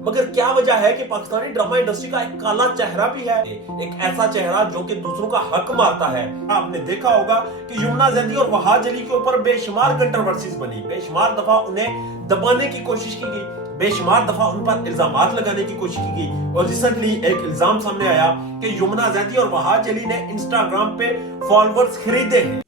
मगर क्या वजह है कि पाकिस्तानी ड्रामा इंडस्ट्री का एक काला चेहरा भी है, एक ऐसा चेहरा जो कि दूसरों का हक मारता है। आपने देखा होगा कि यमुना जैदी और वहाज अली के ऊपर बेशुमार कंट्रोवर्सीज बनी, बेशुमार दफा उन्हें दबाने की कोशिश की गई, बेशुमार दफा उन पर इल्जामात लगाने की कोशिश की गई। और रिसेंटली एक इल्जाम सामने आया कि यमुना जैदी और वहाज अली ने इंस्टाग्राम पे फॉलोअर्स खरीदे हैं।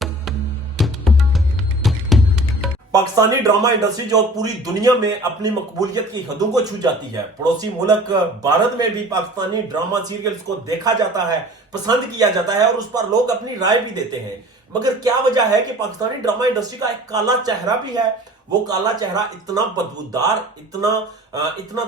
पाकिस्तानी ड्रामा इंडस्ट्री जो पूरी दुनिया में अपनी मकबूलियत की हदों को छू जाती है, पड़ोसी मुल्क भारत में भी पाकिस्तानी ड्रामा सीरियल्स को देखा जाता है, पसंद किया जाता है और उस पर लोग अपनी राय भी देते हैं। मगर क्या वजह है कि पाकिस्तानी ड्रामा इंडस्ट्री का एक काला चेहरा भी है। वो काला चेहरा इतना बदबूदार, इतना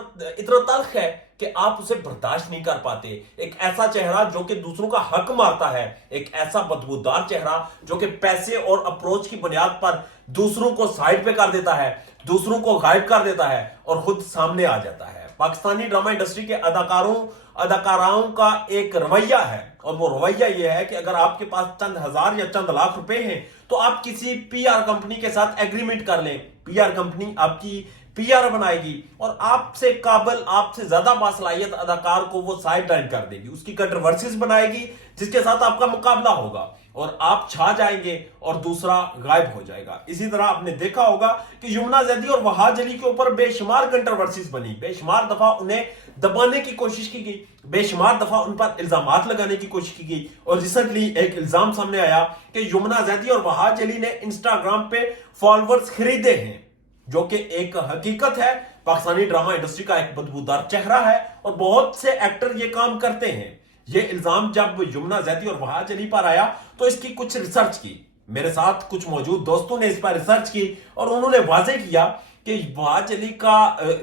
तल्ख है कि आप उसे बर्दाश्त नहीं कर पाते। एक ऐसा चेहरा जो कि दूसरों का हक मारता है, एक ऐसा बदबूदार चेहरा जो कि पैसे और अप्रोच की बुनियाद पर दूसरों को साइड पे कर देता है, दूसरों को गायब कर देता है और खुद सामने आ जाता है। पाकिस्तानी ड्रामा इंडस्ट्री के अदाकाराओं का एक रवैया है और वो रवैया ये है कि अगर आपके पास चंद हजार या चंद लाख रुपए हैं तो आप किसी पीआर कंपनी के साथ एग्रीमेंट कर लें। पीआर कंपनी आपकी पीआर बनाएगी और आपसे काबिल, आपसे ज्यादा बासलाहियत अदाकार को वो साइड लाइन कर देगी, उसकी कंट्रोवर्सीज बनाएगी जिसके साथ आपका मुकाबला होगा और आप छा जाएंगे और दूसरा गायब हो जाएगा। इसी तरह आपने देखा होगा कि यमुना जैदी और वहाज अली के ऊपर बेशुमार कंट्रोवर्सीज बनी, बेशुमार दफा उन्हें दबाने की कोशिश की गई, बेशुमार दफा उन पर इल्जामात लगाने की कोशिश की गई। और रिसेंटली एक इल्जाम सामने आया कि यमुना जैदी और वहाज अली ने इंस्टाग्राम पे फॉलोअर्स खरीदे हैं, जो कि एक हकीकत है। पाकिस्तानी ड्रामा इंडस्ट्री का एक बदबूदार चेहरा है और बहुत से एक्टर ये काम करते हैं। ये इल्जाम जब यमुना जैदी और वहाज अली पर आया तो इसकी कुछ रिसर्च की, मेरे साथ कुछ मौजूद दोस्तों ने इस पर रिसर्च की और उन्होंने वाजे किया कि वहाज अली का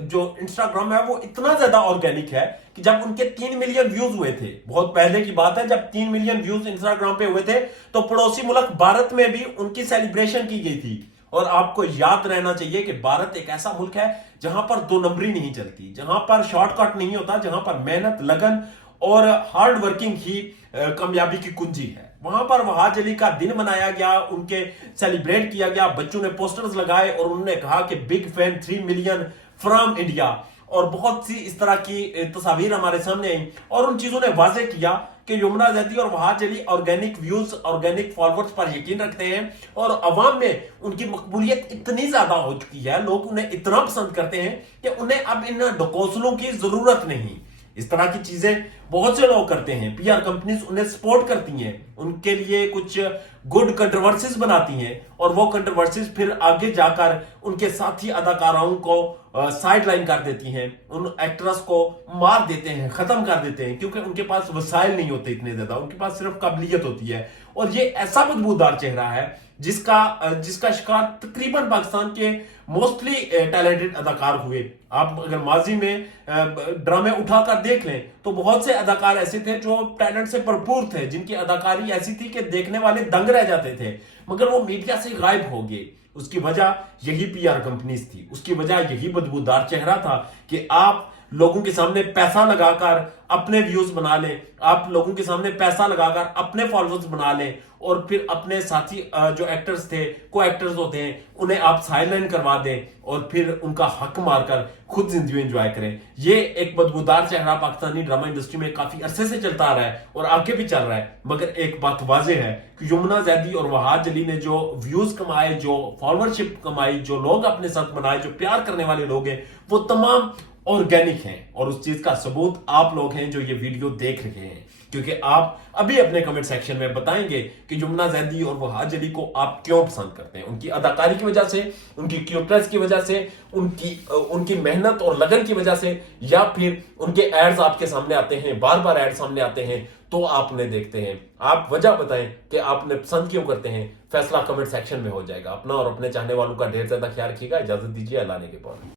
जो इंस्टाग्राम है वो इतना ज्यादा ऑर्गेनिक है कि जब उनके 3 मिलियन व्यूज हुए थे, बहुत पहले की बात है, जब 3 मिलियन व्यूज इंस्टाग्राम पे हुए थे तो पड़ोसी मुल्क भारत में भी उनकी सेलिब्रेशन की गई थी। और आपको याद रहना चाहिए कि भारत एक ऐसा मुल्क है जहां पर दो नंबरी नहीं चलती, जहां पर शॉर्टकट नहीं होता, जहां पर मेहनत, लगन और हार्ड वर्किंग ही कामयाबी की कुंजी है। वहां पर वहाज अली का दिन मनाया गया, उनके सेलिब्रेट किया गया, बच्चों ने पोस्टर्स लगाए और उन्होंने कहा कि big fan 3 million from India और बहुत सी इस तरह की तस्वीर हमारे सामने आई और उन चीजों ने वाजे किया कि यमुना जैदी और Wahaj Ali organic views, organic followers पर यकीन रखते हैं और अवाम में उनकी मकबूलियत इतनी ज्यादा हो चुकी है, लोग उन्हें इतना पसंद करते हैं कि उन्हें अब इन ढकोसलों की जरूरत नहीं। इस तरह की चीजें बहुत से लोग करते हैं, पीआर कंपनीज उन्हें सपोर्ट करती हैं, उनके लिए कुछ गुड कंट्रोवर्सीज बनाती हैं और वो कंट्रोवर्सीज फिर आगे जाकर उनके साथी अदाकाराओं को साइड लाइन कर देती हैं, उन एक्ट्रेस को मार देते हैं, खत्म कर देते हैं, क्योंकि उनके पास वसाइल नहीं होते इतने ज्यादा, उनके पास सिर्फ काबिलियत होती है। और ये ऐसा बदबूदार चेहरा है जिसका शिकार तकरीबन पाकिस्तान के मोस्टली टैलेंटेड अदाकार हुए। आप अगर माजी में ड्रामे उठाकर देख लें तो बहुत से अदाकार ऐसे थे जो टैलेंट से भरपूर थे, जिनकी अदाकारी ऐसी थी कि देखने वाले दंग रह जाते थे, मगर वो मीडिया से गायब हो गए। उसकी वजह यही पीआर कंपनीज थी, उसकी वजह यही बदबूदार चेहरा था कि आप लोगों के सामने पैसा लगाकर अपने व्यूज बना लें, आप लोगों के सामने पैसा लगाकर अपने फॉलोअर्स बना लें और फिर अपने साथी जो एक्टर्स थे, को एक्टर्स होते हैं, उन्हें आप साइडलाइन करवा दें और फिर उनका हक मारकर खुद जिंदगी एंजॉय करें। ये एक बदबूदार चेहरा पाकिस्तानी ड्रामा इंडस्ट्री में काफी अरसे से चलता आ रहा है और आगे भी चल रहा है। मगर एक बात वाजे है कि यमुना जैदी और वहाज अली ने जो व्यूज कमाए, जो फॉलोअरशिप कमाई, जो लोग अपने साथ बनाए, जो प्यार करने वाले लोग हैं, वो तमाम ऑर्गेनिक हैं और उस चीज का सबूत आप लोग हैं जो ये वीडियो देख रहे हैं, क्योंकि आप अभी अपने कमेंट सेक्शन में बताएंगे कि यमुना जैदी और वहाज अली को आप क्यों पसंद करते हैं, उनकी अदाकारी की वजह से, उनकी क्यूटनेस की वजह से, उनकी मेहनत और लगन की वजह से, या फिर उनके एड्स आपके सामने आते हैं, बार बार एड सामने आते हैं तो आप उन्हें देखते हैं। आप वजह बताएं कि आप उन्हें पसंद क्यों करते हैं, फैसला कमेंट सेक्शन में हो जाएगा। अपना और अपने चाहने वालों का ढेर ज्यादा ख्याल रखिएगा। इजाजत दीजिए, अल्लाह ने के बाद।